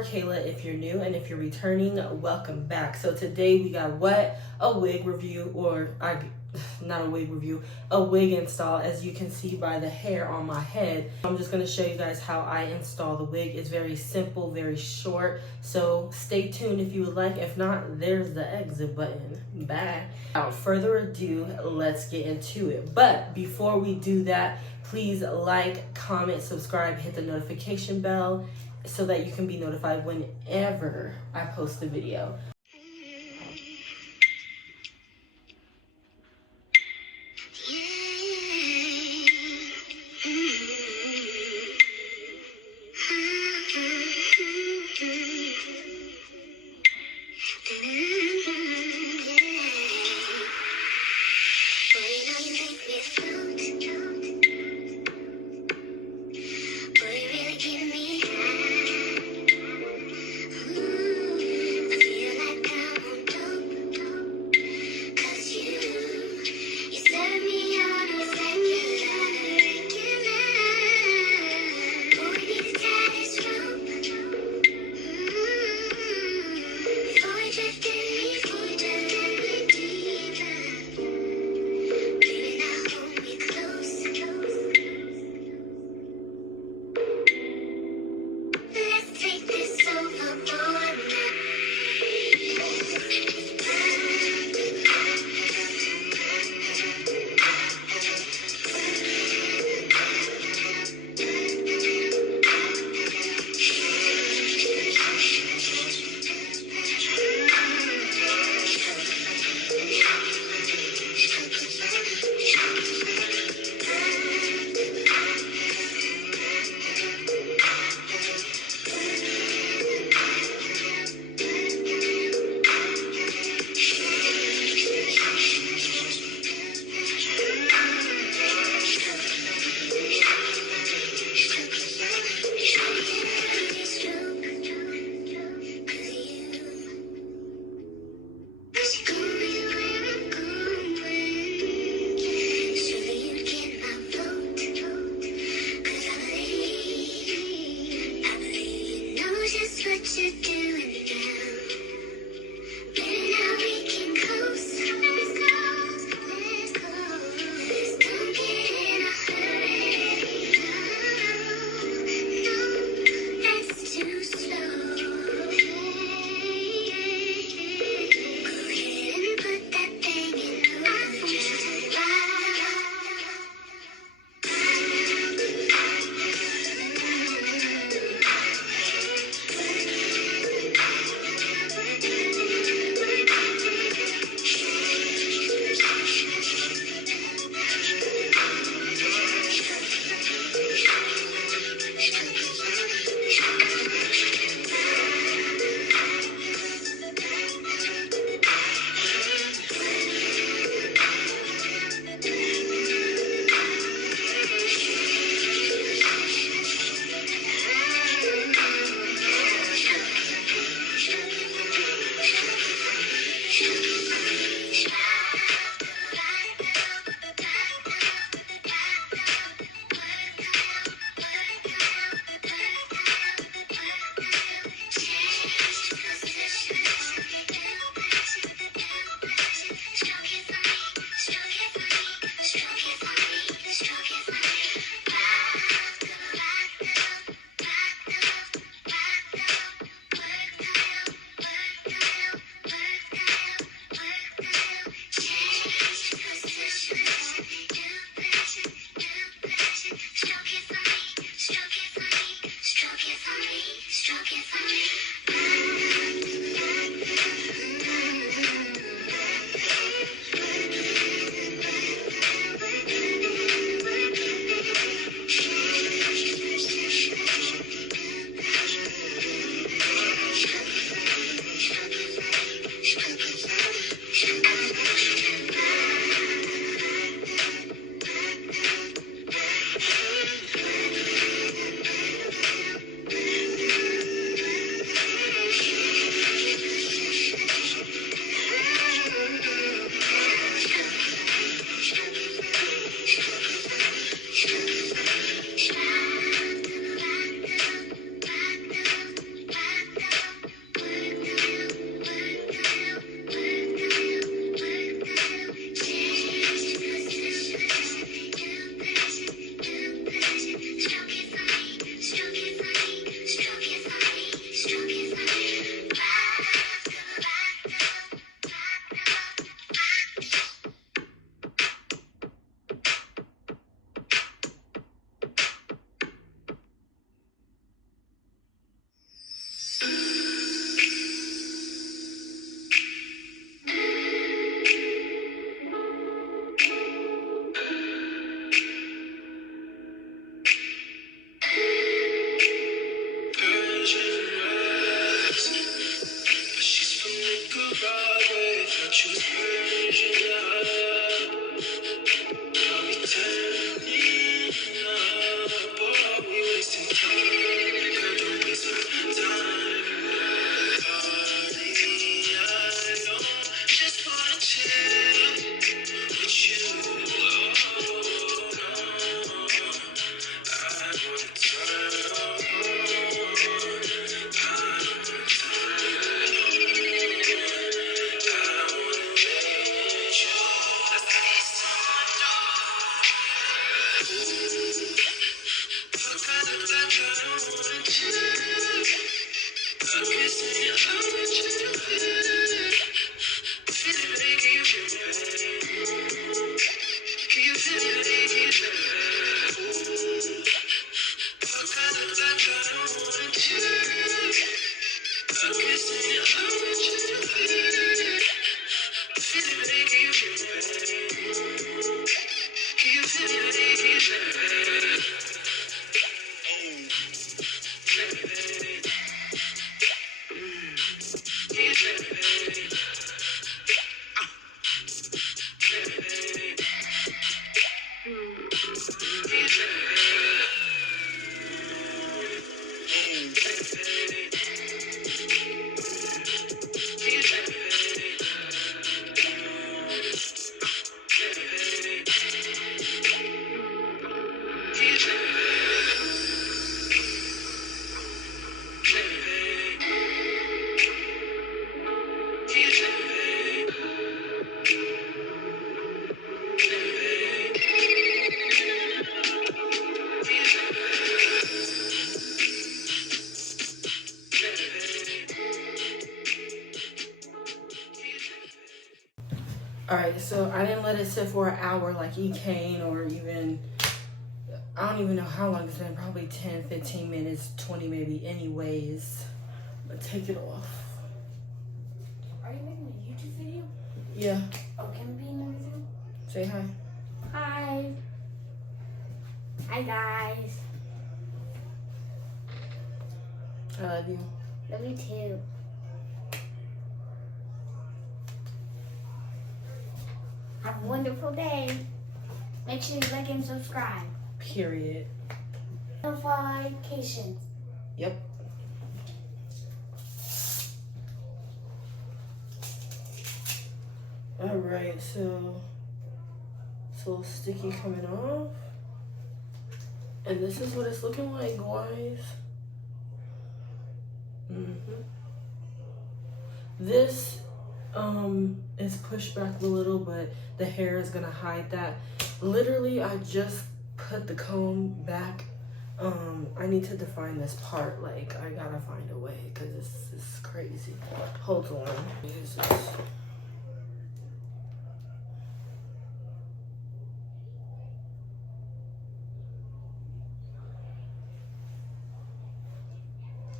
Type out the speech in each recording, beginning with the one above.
Markayylaab if you're new, and if you're returning, welcome back. So today we got a wig review, not a wig review, a wig install. As you can see by the hair on my head, I'm just going to show you guys how I install the wig. It's very simple, very short, so stay tuned if you would like. If not, there's the exit button. Bye. Without further ado, let's get into it. But before we do that, please like, comment, subscribe, hit the notification bell so that you can be notified whenever I post a video. Alright, so I didn't let it sit for an hour like E-Kane, or even, I don't even know how long it's been, probably 10, 15 minutes, 20 maybe. Anyways, I'm gonna take it off. Are you making a YouTube video? Yeah. Oh, can we be in the video? Say hi. Hi. Hi, guys. I love you. Love you too. Have a wonderful day. Make sure you like and subscribe. Period. Notifications. Yep. Alright, so it's a little sticky coming off. And this is what it's looking like, guys. This is pushed back a little, but the hair is gonna hide that. Literally, I just put the comb back. I need to define this part. Like, I gotta find a way, because this is crazy. Hold on. What is this?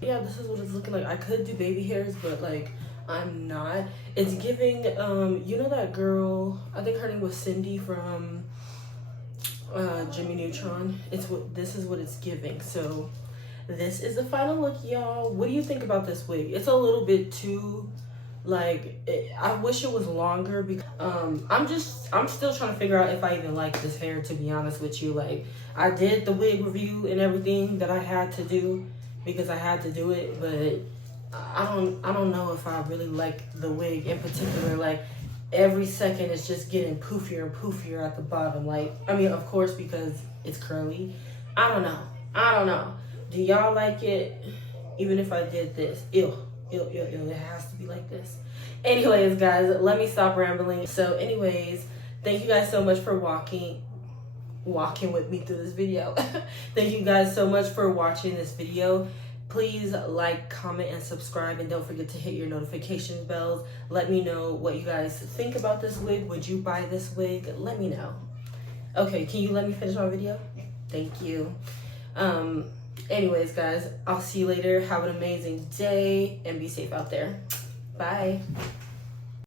Yeah, this is what it's looking like. I could do baby hairs, but like I'm not. It's giving you know that girl, I think her name was Cindy from Jimmy Neutron. This is what it's giving. So this is the final look, y'all. What do you think about this wig? It's a little bit too like I wish it was longer, because I'm still trying to figure out if I even like this hair, to be honest with you. Like, I did the wig review and everything that I had to do because I had to do it, but I don't know if I really like the wig in particular. Like, every second it's just getting poofier and poofier at the bottom. Like, I mean, of course, because it's curly. I don't know. Do y'all like it? Even if I did this, ew, it has to be like this. Anyways, guys, let me stop rambling. So anyways, thank you guys so much for walking with me through this video. Thank you guys so much for watching this video. Please like, comment, and subscribe, and don't forget to hit your notification bells. Let me know what you guys think about this wig. Would you buy this wig? Let me know. Okay, can you let me finish my video? Thank you. Anyways, guys, I'll see you later. Have an amazing day and be safe out there. Bye.